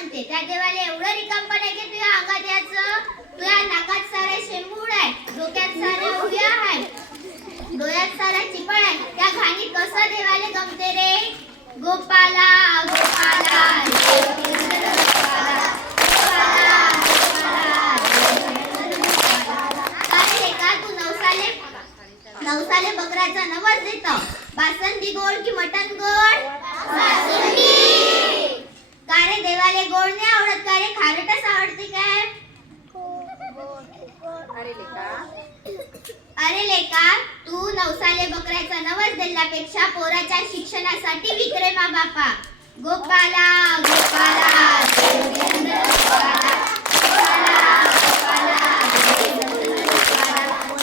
म्हणते त्या देवाला एवढं रिकामपण आहे की तुझ्या अंगात याचं, तुझ्या नाकात सारे शेंबूड आहे, डोक्यात सारे उया आहे, डोळ्यात सारा चिपळ आहे, त्या घाणीत कसं देवाला गमते रे? गोपाला गोपाला तू नवसाले बकऱ्याचा नवस देत, बासुंदी गोड की मटन गोड? बासुंदी. का रे देवाले गोड नाही आवडत का रे? खारटच आवडते काय? अरे लेका तू नवसाले बकऱ्याचा नवस दिल्यापेक्षा पोराच्या शिक्षणासाठी विक्रे मा बापा. गोपाला गोपाला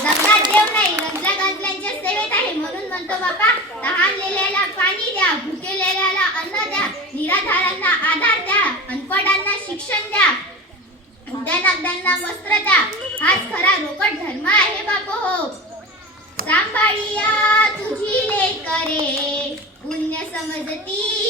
दगडात देव नाही, गंजला गंजल्यांच्या सेवेत आहे. म्हणून म्हणतो बापा, तहानलेल्याला पाणी द्या, भुकेलेल्याला अन्न द्या, निराधारांना आधार द्या, अनपडांना शिक्षण द्या, उद्यानागद्यांना वस्त्र द्या. हाच खरा रोकड धर्म आहे बाप हो. सांभाळिया तुझी लेकरे, पुण्य समजती